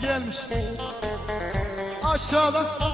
gelmiş. Aşağıda